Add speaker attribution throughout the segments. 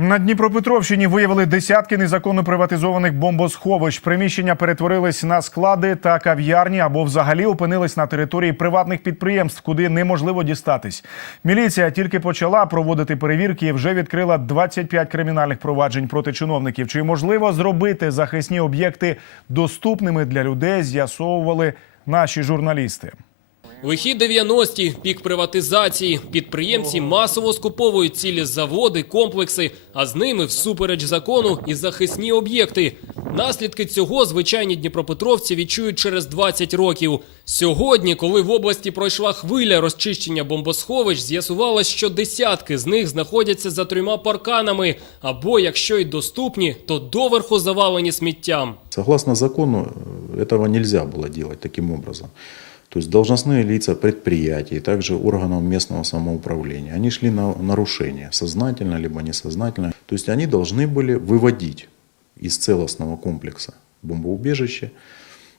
Speaker 1: На Дніпропетровщині виявили десятки незаконно приватизованих бомбосховищ. Приміщення перетворились на склади та кав'ярні або взагалі опинились на території приватних підприємств, куди неможливо дістатись. Міліція тільки почала проводити перевірки і вже відкрила 25 кримінальних проваджень проти чиновників. Чи можливо зробити захисні об'єкти доступними для людей? З'ясовували наші журналісти.
Speaker 2: Лихі 90-ті, пік приватизації. Підприємці масово скуповують цілі заводи, комплекси, а з ними всупереч закону і захисні об'єкти. Наслідки цього звичайні дніпропетровці відчують через 20 років. Сьогодні, коли в області пройшла хвиля розчищення бомбосховищ, з'ясувалось, що десятки з них знаходяться за трьома парканами, або якщо й доступні, то доверху завалені сміттям.
Speaker 3: Согласно закону, э, этого нельзя было делать таким образом. То есть должностные лица предприятий, также органов местного самоуправления, они шли на нарушение, сознательно либо несознательно. То есть они должны были выводить из целостного комплекса бомбоубежище, э,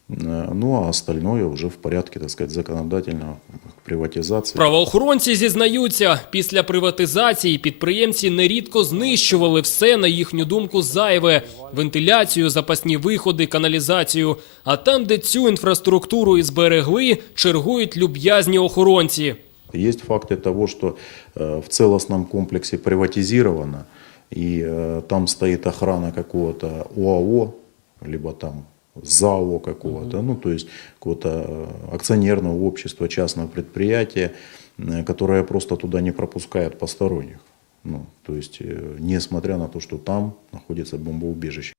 Speaker 3: ну а остальное уже в порядке, так сказать, законодательного приватизации.
Speaker 2: Правоохоронці зізнаються, після приватизації підприємці нерідко знищували все, на їхню думку, зайве – вентиляцію, запасні виходи, каналізацію. А там, де цю інфраструктуру і зберегли, чергують люб'язні охоронці.
Speaker 3: Есть факты того, что э, в целостном комплексе приватизировано, и э, там стоит охрана какого-то ОАО, либо там ЗАО какого-то, ну то есть какого-то э, акционерного общества, частного предприятия, э, которое просто туда не пропускает посторонних. Ну, то есть, э, несмотря на то, что там находится бомбоубежище.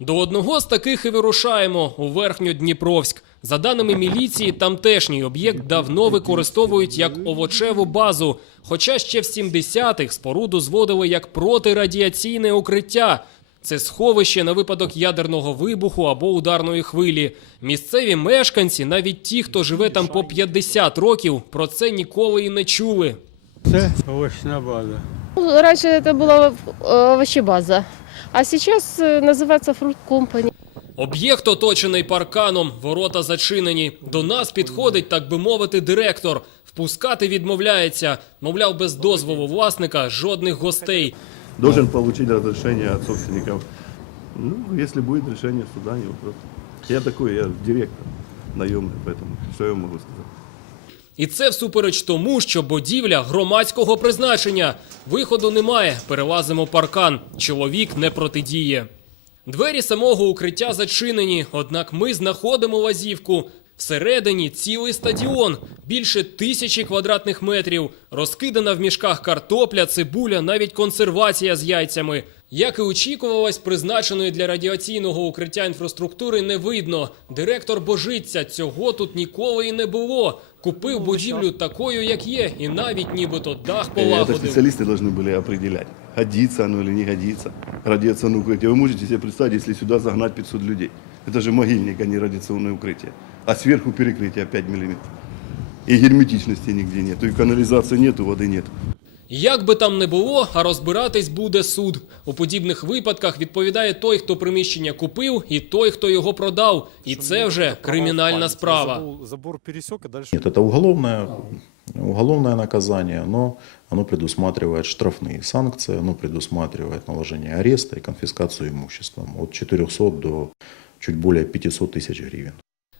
Speaker 2: До одного з таких і вирушаємо у Верхньодніпровськ. За даними міліції, тамтешній об'єкт давно використовують як овочеву базу. Хоча ще в 70-х споруду зводили як протирадіаційне укриття. Це сховище на випадок ядерного вибуху або ударної хвилі. Місцеві мешканці, навіть ті, хто живе там по 50 років, про це ніколи і не чули.
Speaker 4: Це овочна база.
Speaker 5: Раньше это была э, овощебаза, а сейчас э, называется Fruit Company.
Speaker 2: Об'єкт оточений парканом, ворота зачинені. До нас підходить, так би мовити, директор. Впускати відмовляється. Мовляв, без дозволу власника жодних гостей.
Speaker 6: должен получить разрешение от собственников. Ну, если будет решение суда, не вопрос. Я такой, я директор наемный, поэтому что я могу сказать?
Speaker 2: І це всупереч тому, що будівля громадського призначення. Виходу немає. Перелазимо паркан. Чоловік не протидіє. Двері самого укриття зачинені, однак ми знаходимо лазівку. Всередині цілий стадіон, більше тисячі квадратних метрів, розкидана в мішках картопля, цибуля, навіть консервація з яйцями. Як і очікувалось, призначеної для радіаційного укриття інфраструктури не видно. Директор божиться, цього тут ніколи і не було. Купив будівлю такою, як є, і навіть нібито дах
Speaker 6: Это
Speaker 2: полагодив.
Speaker 6: специалисты должны были определять, годится оно или не годится. Радиационное укрытие. Вы можете себе представить, если сюда загнать 500 людей. Это же могильник, а не радиационное укрытие. А сверху перекрытие 5 миллиметров. И герметичности нигде нет, и канализации нету, воды нет.
Speaker 2: Як би там не було, а розбиратись буде суд. У подібних випадках відповідає той, хто приміщення купив, і той, хто його продав. І це вже кримінальна справа.
Speaker 7: Забор пересек, а дальше...
Speaker 3: Нет, это уголовное, уголовное наказание, но оно предусматривает штрафные санкции, оно предусматривает наложение ареста и конфискацию имущества от 400 до чуть более 500 тысяч гривен.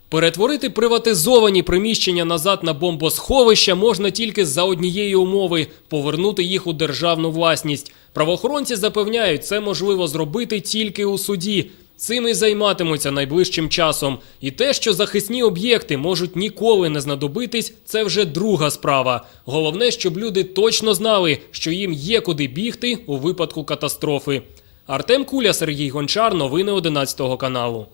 Speaker 2: Перетворити приватизовані приміщення назад на бомбосховища можна тільки за однієї умови повернути їх у державну власність. Правоохоронці запевняють, це можливо зробити тільки у суді. Цим і займатимуться найближчим часом. І те, що захисні об'єкти можуть ніколи не знадобитись, це вже друга справа. Головне, щоб люди точно знали, що їм є куди бігти у випадку катастрофи. Артем Куля, Сергій Гончар, новини 11 каналу.